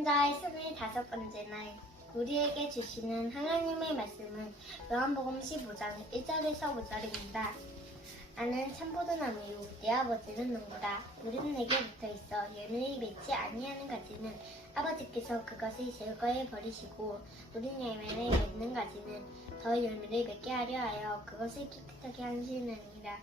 순자의 스물다섯 번째 날 우리에게 주시는 하나님의 말씀은 요한복음 15장 1절에서 5절입니다. 나는 참포도나무요 내 아버지는 농부라 우리는 내게 붙어있어 열매를 맺지 아니하는 가지는 아버지께서 그것을 제거해 버리시고 우린 열매를 맺는 가지는 더 열매를 맺게 하려 하여 그것을 깨끗하게 하시느니라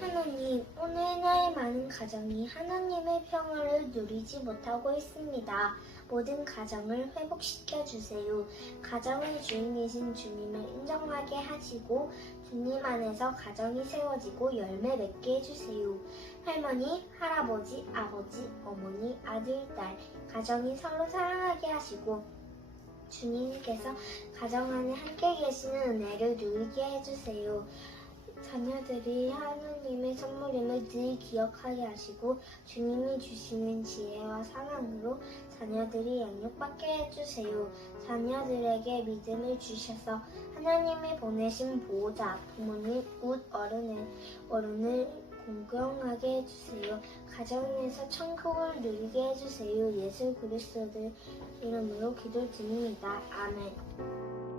하나님, 오늘날 많은 가정이 하나님의 평화를 누리지 못하고 있습니다. 모든 가정을 회복시켜 주세요. 가정의 주인이신 주님을 인정하게 하시고 주님 안에서 가정이 세워지고 열매 맺게 해주세요. 할머니, 할아버지, 아버지, 어머니, 아들, 딸, 가정이 서로 사랑하게 하시고 주님께서 가정 안에 함께 계시는 은혜를 누리게 해주세요. 자녀들이 하나님의 선물임을 늘 기억하게 하시고 주님이 주시는 지혜와 사랑으로 자녀들이 양육받게 해주세요. 자녀들에게 믿음을 주셔서 하나님이 보내신 보호자, 부모님, 굿 어른을, 어른을 공경하게 해주세요. 가정에서 천국을 누리게 해주세요. 예수 그리스도의 이름으로 기도드립니다. 아멘.